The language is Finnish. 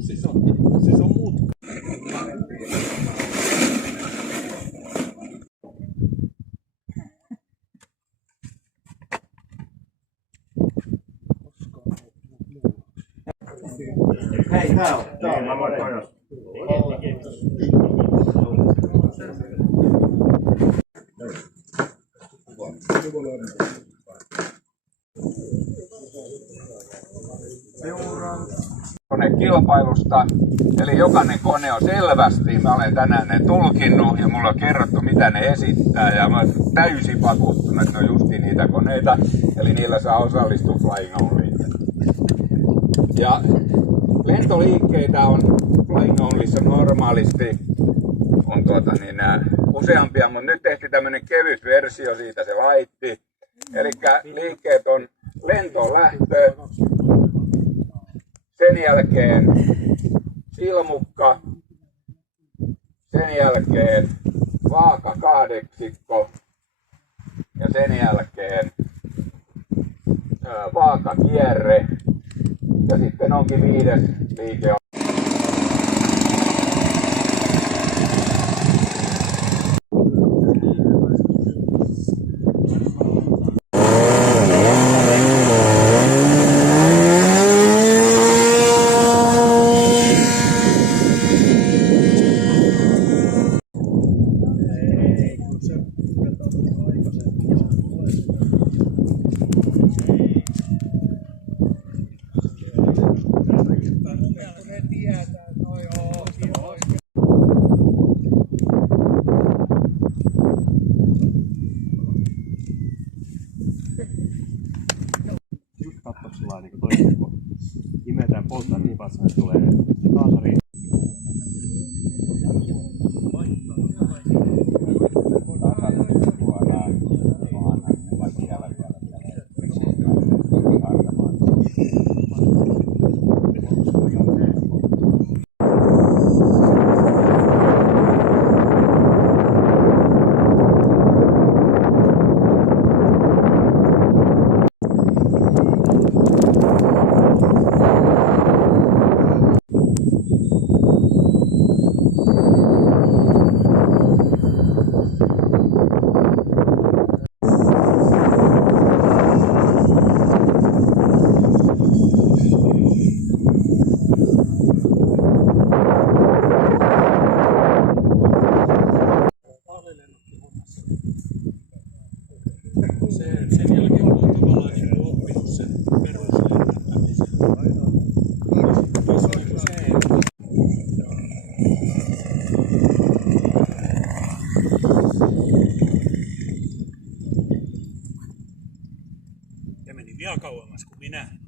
Siis on mutka. Hei, tää on kilpailusta, eli jokainen kone on selvästi, mä olen tänään ne tulkinnut ja mulla on kerrottu mitä ne esittää ja mä olen täysin vakuuttunut, että ne on justi niitä koneita, eli niillä saa osallistua Flying Onlyin. Ja lentoliikkeitä on Flying Onlyssa normaalisti on useampia, mutta nyt tehtiin tämmönen kevyt versio, siitä se laitti. Eli liikkeet on lentoon lähtö, sen jälkeen silmukka, sen jälkeen vaaka kahdeksikko ja sen jälkeen vaaka kierre ja sitten onkin 5. liike. Kattoksella niin toinen, kun imetään polttaa niin paljon, että tulee kaasari. Sen jälkeen on tavallaan niin oppinut sen peruslentämisen. Ja meni vielä kauemmas kuin minä.